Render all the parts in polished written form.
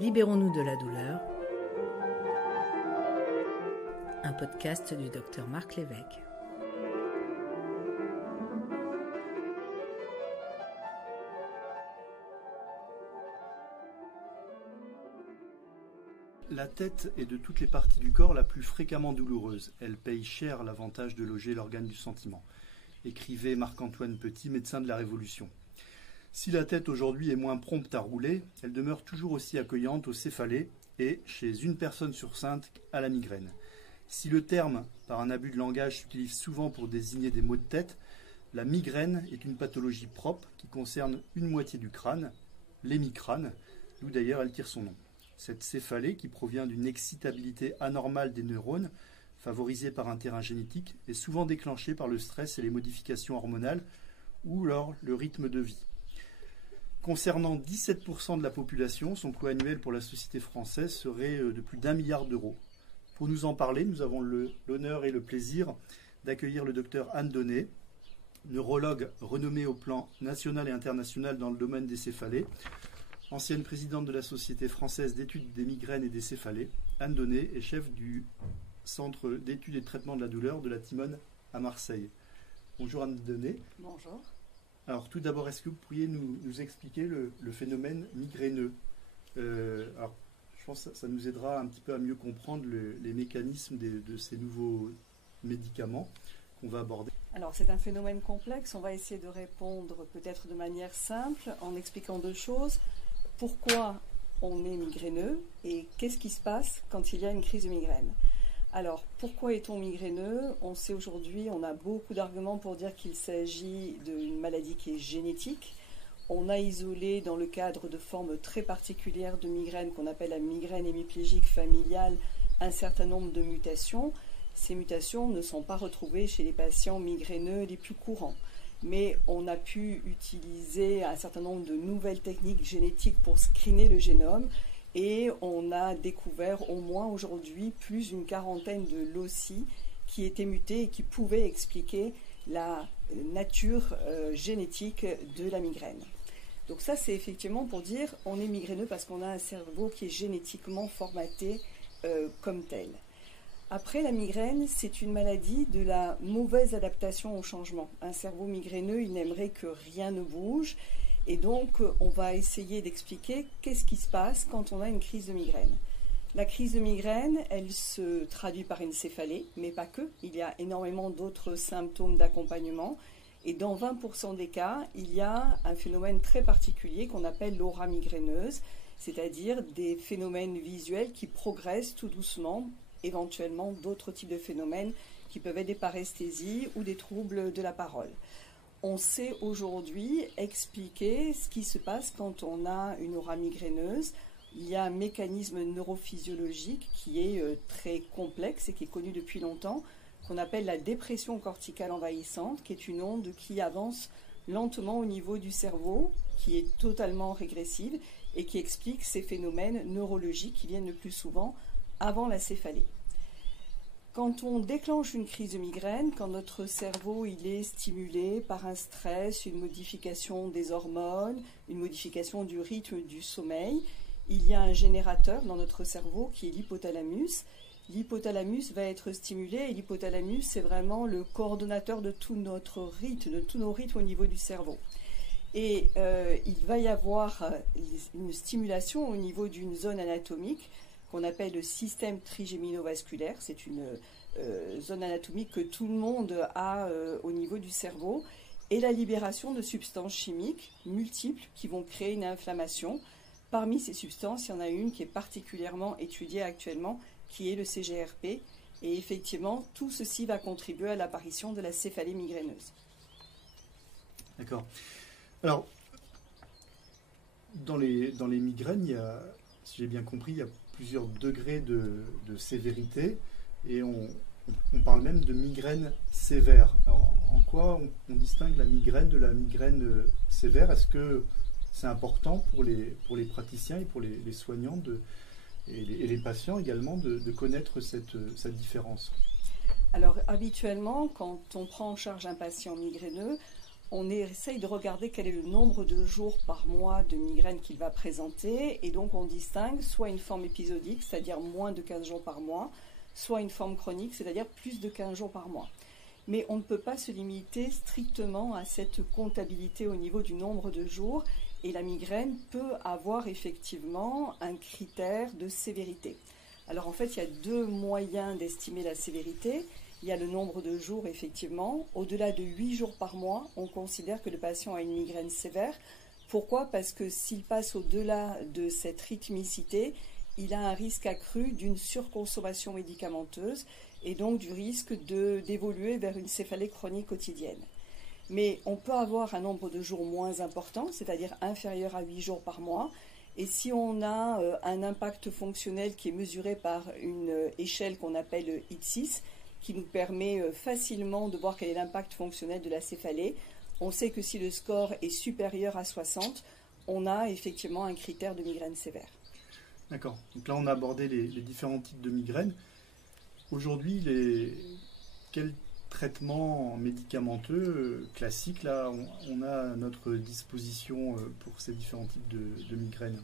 Libérons-nous de la douleur. Un podcast du docteur Marc Lévesque. La tête est de toutes les parties du corps la plus fréquemment douloureuse. Elle paye cher l'avantage de loger l'organe du sentiment. Écrivait Marc-Antoine Petit, médecin de la Révolution. Si la tête aujourd'hui est moins prompte à rouler, elle demeure toujours aussi accueillante aux céphalées et, chez une personne sur 5, à la migraine. Si le terme, par un abus de langage, s'utilise souvent pour désigner des maux de tête, la migraine est une pathologie propre qui concerne une moitié du crâne, l'hémicrâne, d'où d'ailleurs elle tire son nom. Cette céphalée, qui provient d'une excitabilité anormale des neurones, favorisée par un terrain génétique, est souvent déclenchée par le stress et les modifications hormonales ou alors le rythme de vie. Concernant 17% de la population, son coût annuel pour la société française serait de plus d'1 milliard d'euros. Pour nous en parler, nous avons l'honneur et le plaisir d'accueillir le docteur Anne Donnet, neurologue renommée au plan national et international dans le domaine des céphalées, ancienne présidente de la Société française d'études des migraines et des céphalées. Anne Donnet est chef du Centre d'études et de traitement de la douleur de la Timone à Marseille. Bonjour Anne Donnet. Bonjour. Alors tout d'abord, est-ce que vous pourriez nous expliquer le phénomène migraineux ? Alors, je pense que ça nous aidera un petit peu à mieux comprendre les mécanismes de ces nouveaux médicaments qu'on va aborder. Alors c'est un phénomène complexe, on va essayer de répondre peut-être de manière simple en expliquant deux choses. Pourquoi on est migraineux et qu'est-ce qui se passe quand il y a une crise de migraine ? Alors, pourquoi est-on migraineux ? On sait aujourd'hui, on a beaucoup d'arguments pour dire qu'il s'agit d'une maladie qui est génétique. On a isolé dans le cadre de formes très particulières de migraine qu'on appelle la migraine hémiplégique familiale un certain nombre de mutations. Ces mutations ne sont pas retrouvées chez les patients migraineux les plus courants. Mais on a pu utiliser un certain nombre de nouvelles techniques génétiques pour screener le génome et on a découvert au moins aujourd'hui plus d'une quarantaine de loci qui étaient mutés et qui pouvaient expliquer la nature génétique de la migraine. Donc ça, c'est effectivement pour dire on est migraineux parce qu'on a un cerveau qui est génétiquement formaté comme tel. Après, la migraine, c'est une maladie de la mauvaise adaptation au changement. Un cerveau migraineux, il n'aimerait que rien ne bouge. Et donc, on va essayer d'expliquer qu'est-ce qui se passe quand on a une crise de migraine. La crise de migraine, elle se traduit par une céphalée, mais pas que. Il y a énormément d'autres symptômes d'accompagnement. Et dans 20% des cas, il y a un phénomène très particulier qu'on appelle l'aura migraineuse, c'est-à-dire des phénomènes visuels qui progressent tout doucement, éventuellement d'autres types de phénomènes qui peuvent être des paresthésies ou des troubles de la parole. On sait aujourd'hui expliquer ce qui se passe quand on a une aura migraineuse. Il y a un mécanisme neurophysiologique qui est très complexe et qui est connu depuis longtemps, qu'on appelle la dépression corticale envahissante, qui est une onde qui avance lentement au niveau du cerveau, qui est totalement régressive et qui explique ces phénomènes neurologiques qui viennent le plus souvent avant la céphalée. Quand on déclenche une crise de migraine, quand notre cerveau il est stimulé par un stress, une modification des hormones, une modification du rythme du sommeil, il y a un générateur dans notre cerveau qui est l'hypothalamus. L'hypothalamus va être stimulé et l'hypothalamus c'est vraiment le coordonnateur de tout notre rythme, de tous nos rythmes au niveau du cerveau. Et il va y avoir une stimulation au niveau d'une zone anatomique qu'on appelle le système trigéminovasculaire. C'est une zone anatomique que tout le monde a au niveau du cerveau, et la libération de substances chimiques multiples qui vont créer une inflammation. Parmi ces substances, il y en a une qui est particulièrement étudiée actuellement, qui est le CGRP, et effectivement, tout ceci va contribuer à l'apparition de la céphalée migraineuse. D'accord. Alors, dans les migraines, il y a, si j'ai bien compris, il y a plusieurs degrés de sévérité et on parle même de migraine sévère. Alors, en quoi on distingue la migraine de la migraine sévère ? Est-ce que c'est important pour les praticiens et pour les soignants et les patients également de connaître cette différence ? Alors habituellement, quand on prend en charge un patient migraineux, on essaye de regarder quel est le nombre de jours par mois de migraine qu'il va présenter, et donc on distingue soit une forme épisodique, c'est-à-dire moins de 15 jours par mois, soit une forme chronique, c'est-à-dire plus de 15 jours par mois. Mais on ne peut pas se limiter strictement à cette comptabilité au niveau du nombre de jours, et la migraine peut avoir effectivement un critère de sévérité. Alors en fait, il y a deux moyens d'estimer la sévérité. Il y a le nombre de jours, effectivement. Au-delà de 8 jours par mois, on considère que le patient a une migraine sévère. Pourquoi ? Parce que s'il passe au-delà de cette rythmicité, il a un risque accru d'une surconsommation médicamenteuse et donc du risque d'évoluer vers une céphalée chronique quotidienne. Mais on peut avoir un nombre de jours moins important, c'est-à-dire inférieur à 8 jours par mois. Et si on a un impact fonctionnel qui est mesuré par une échelle qu'on appelle ITSIS, qui nous permet facilement de voir quel est l'impact fonctionnel de la céphalée, on sait que si le score est supérieur à 60, on a effectivement un critère de migraine sévère. D'accord. Donc là, on a abordé les différents types de migraines. Aujourd'hui, quels traitements médicamenteux classiques là, on a à notre disposition pour ces différents types de migraines ?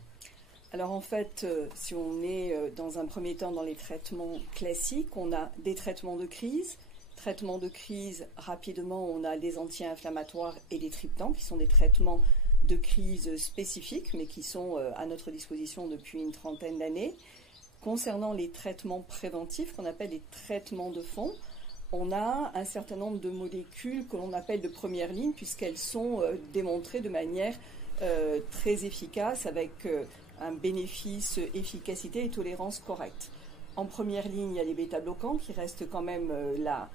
Alors en fait, si on est dans un premier temps dans les traitements classiques, on a des traitements de crise. Traitements de crise, rapidement, on a des anti-inflammatoires et des triptans, qui sont des traitements de crise spécifiques, mais qui sont à notre disposition depuis une trentaine d'années. Concernant les traitements préventifs, qu'on appelle les traitements de fond, on a un certain nombre de molécules que l'on appelle de première ligne, puisqu'elles sont démontrées de manière très efficace, avec un bénéfice, efficacité et tolérance correcte. En première ligne, il y a les bêta-bloquants qui restent quand même la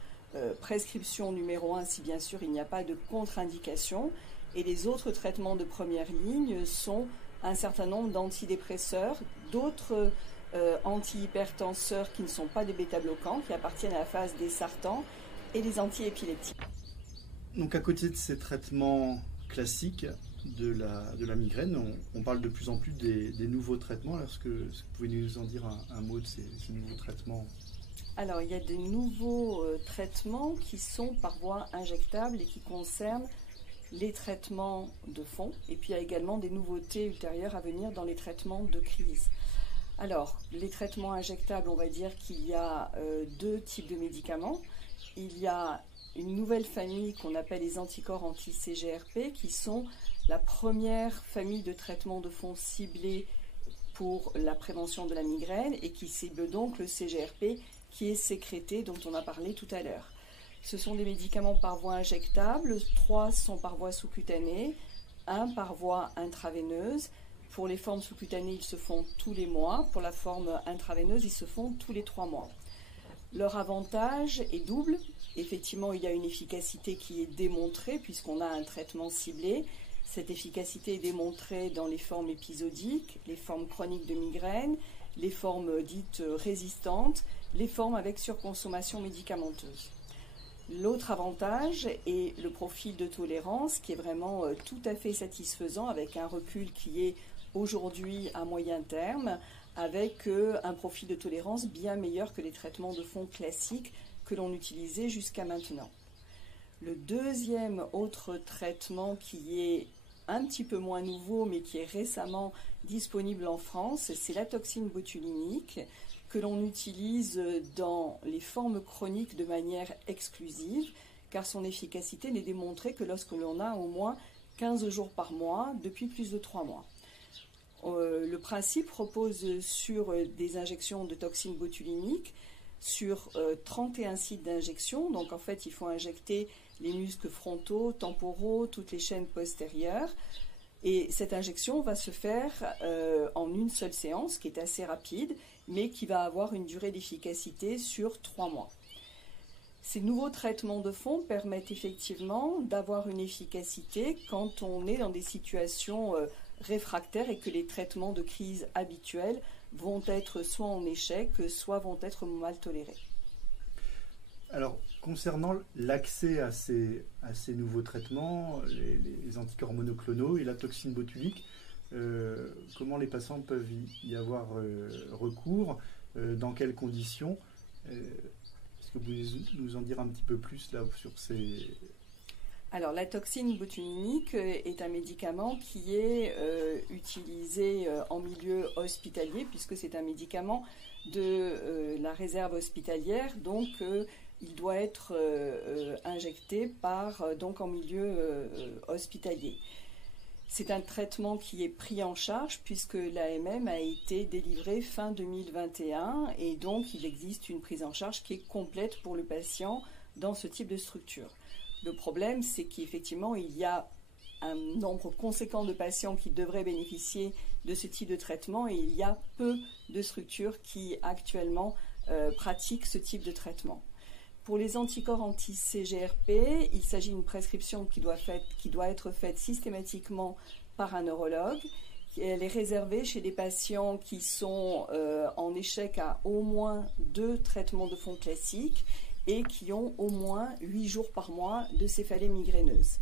prescription numéro 1 si bien sûr il n'y a pas de contre-indication. Et les autres traitements de première ligne sont un certain nombre d'antidépresseurs, d'autres antihypertenseurs qui ne sont pas des bêta-bloquants, qui appartiennent à la phase des sartans, et les antiépileptiques. Donc à côté de ces traitements classiques de la migraine, on parle de plus en plus des nouveaux traitements. Est-ce que vous pouvez nous en dire un mot de ces nouveaux traitements ? Alors, il y a de nouveaux traitements qui sont par voie injectable et qui concernent les traitements de fond. Et puis, il y a également des nouveautés ultérieures à venir dans les traitements de crise. Alors, les traitements injectables, on va dire qu'il y a deux types de médicaments. Il y a une nouvelle famille qu'on appelle les anticorps anti-CGRP, qui sont la première famille de traitements de fond ciblés pour la prévention de la migraine et qui cible donc le CGRP qui est sécrété, dont on a parlé tout à l'heure. Ce sont des médicaments par voie injectable, 3 sont par voie sous-cutanée, 1 par voie intraveineuse. Pour les formes sous-cutanées, ils se font tous les mois. Pour la forme intraveineuse, ils se font tous les 3 mois. Leur avantage est double. Effectivement, il y a une efficacité qui est démontrée puisqu'on a un traitement ciblé. Cette efficacité est démontrée dans les formes épisodiques, les formes chroniques de migraine, les formes dites résistantes, les formes avec surconsommation médicamenteuse. L'autre avantage est le profil de tolérance qui est vraiment tout à fait satisfaisant avec un recul qui est aujourd'hui à moyen terme avec un profil de tolérance bien meilleur que les traitements de fond classiques que l'on utilisait jusqu'à maintenant. Le deuxième autre traitement qui est un petit peu moins nouveau mais qui est récemment disponible en France, c'est la toxine botulinique que l'on utilise dans les formes chroniques de manière exclusive car son efficacité n'est démontrée que lorsque l'on a au moins 15 jours par mois depuis plus de 3 mois. Le principe repose sur des injections de toxine botulinique sur 31 sites d'injection. Donc en fait, il faut injecter les muscles frontaux, temporaux, toutes les chaînes postérieures. Et cette injection va se faire en une seule séance, qui est assez rapide, mais qui va avoir une durée d'efficacité sur 3 mois. Ces nouveaux traitements de fond permettent effectivement d'avoir une efficacité quand on est dans des situations réfractaires et que les traitements de crise habituels vont être soit en échec, soit vont être mal tolérés. Alors, concernant l'accès à ces nouveaux traitements, les anticorps monoclonaux et la toxine botulique, comment les patients peuvent y avoir recours, dans quelles conditions Est-ce que vous pouvez nous en dire un petit peu plus là sur ces... Alors, la toxine botulinique est un médicament qui est utilisé en milieu hospitalier, puisque c'est un médicament de la réserve hospitalière, donc il doit être injecté donc en milieu hospitalier. C'est un traitement qui est pris en charge puisque l'AMM a été délivré fin 2021 et donc il existe une prise en charge qui est complète pour le patient dans ce type de structure. Le problème, c'est qu'effectivement, il y a un nombre conséquent de patients qui devraient bénéficier de ce type de traitement et il y a peu de structures qui actuellement pratiquent ce type de traitement. Pour les anticorps anti-CGRP, il s'agit d'une prescription qui doit être faite systématiquement par un neurologue. Elle est réservée chez des patients qui sont en échec à au moins 2 traitements de fond classiques et qui ont au moins 8 jours par mois de céphalée migraineuse.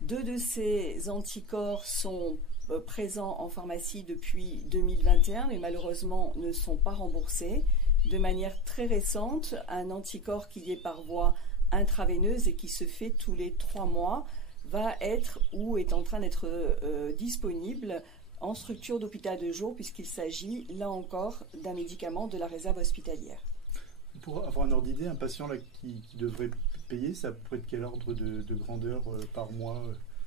2 de ces anticorps sont présents en pharmacie depuis 2021, mais malheureusement ne sont pas remboursés. De manière très récente, un anticorps qui est par voie intraveineuse et qui se fait tous les 3 mois va être ou est en train d'être disponible en structure d'hôpital de jour puisqu'il s'agit là encore d'un médicament de la réserve hospitalière. Pour avoir un ordre d'idée, un patient là, qui devrait payer, ça pourrait être quel ordre de grandeur par mois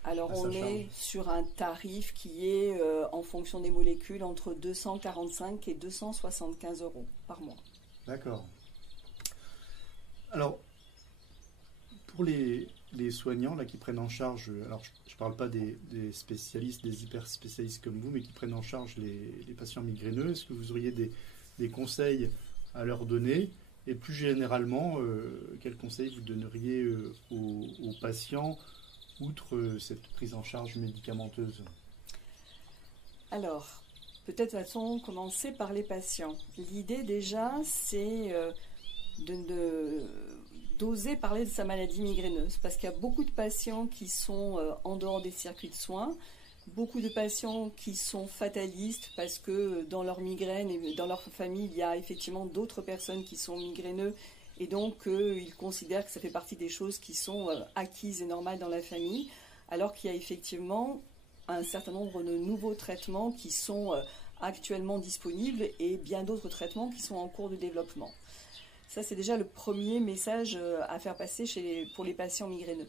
Alors on est sur un tarif qui est en fonction des molécules entre 245 et 275 € par mois. D'accord. Alors, pour les soignants là, qui prennent en charge, alors je ne parle pas des spécialistes, des hyper spécialistes comme vous, mais qui prennent en charge les patients migraineux, est-ce que vous auriez des conseils à leur donner? Et plus généralement, quels conseils vous donneriez aux patients outre cette prise en charge médicamenteuse? Alors, peut-être va-t-on commencer par les patients. L'idée déjà, c'est d'oser parler de sa maladie migraineuse, parce qu'il y a beaucoup de patients qui sont en dehors des circuits de soins, beaucoup de patients qui sont fatalistes parce que dans leur migraine et dans leur famille, il y a effectivement d'autres personnes qui sont migraineux et donc ils considèrent que ça fait partie des choses qui sont acquises et normales dans la famille, alors qu'il y a effectivement un certain nombre de nouveaux traitements qui sont actuellement disponibles et bien d'autres traitements qui sont en cours de développement. Ça, c'est déjà le premier message à faire passer pour les patients migraineux.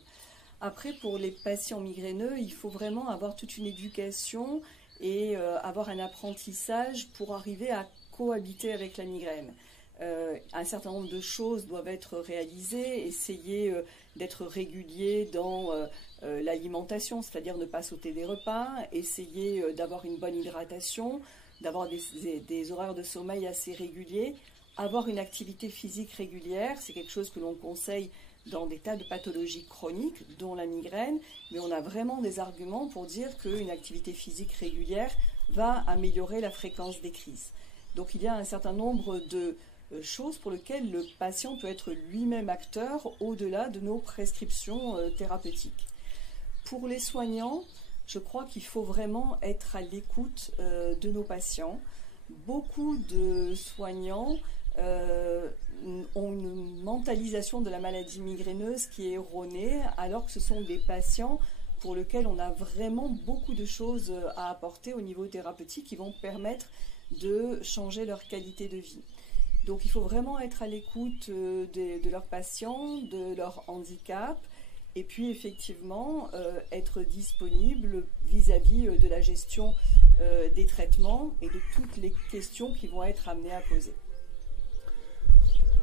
Après, pour les patients migraineux, il faut vraiment avoir toute une éducation et avoir un apprentissage pour arriver à cohabiter avec la migraine. Un certain nombre de choses doivent être réalisées, essayer d'être régulier dans l'alimentation, c'est-à-dire ne pas sauter des repas, essayer d'avoir une bonne hydratation, d'avoir des horaires de sommeil assez réguliers, avoir une activité physique régulière, c'est quelque chose que l'on conseille dans des tas de pathologies chroniques, dont la migraine, mais on a vraiment des arguments pour dire qu'une activité physique régulière va améliorer la fréquence des crises. Donc il y a un certain nombre de choses pour lesquelles le patient peut être lui-même acteur au-delà de nos prescriptions thérapeutiques. Pour les soignants, je crois qu'il faut vraiment être à l'écoute de nos patients. Beaucoup de soignants ont une mentalisation de la maladie migraineuse qui est erronée, alors que ce sont des patients pour lesquels on a vraiment beaucoup de choses à apporter au niveau thérapeutique qui vont permettre de changer leur qualité de vie. Donc il faut vraiment être à l'écoute de leurs patients, de leur handicap, et puis effectivement être disponible vis-à-vis de la gestion des traitements et de toutes les questions qui vont être amenées à poser.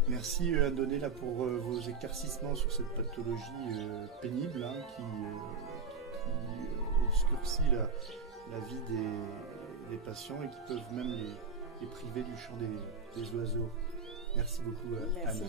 Merci Anne-Donnée là pour vos éclaircissements sur cette pathologie pénible qui obscurcit la vie des patients et qui peuvent même les priver du chant des oiseaux. Merci beaucoup Anne. Merci.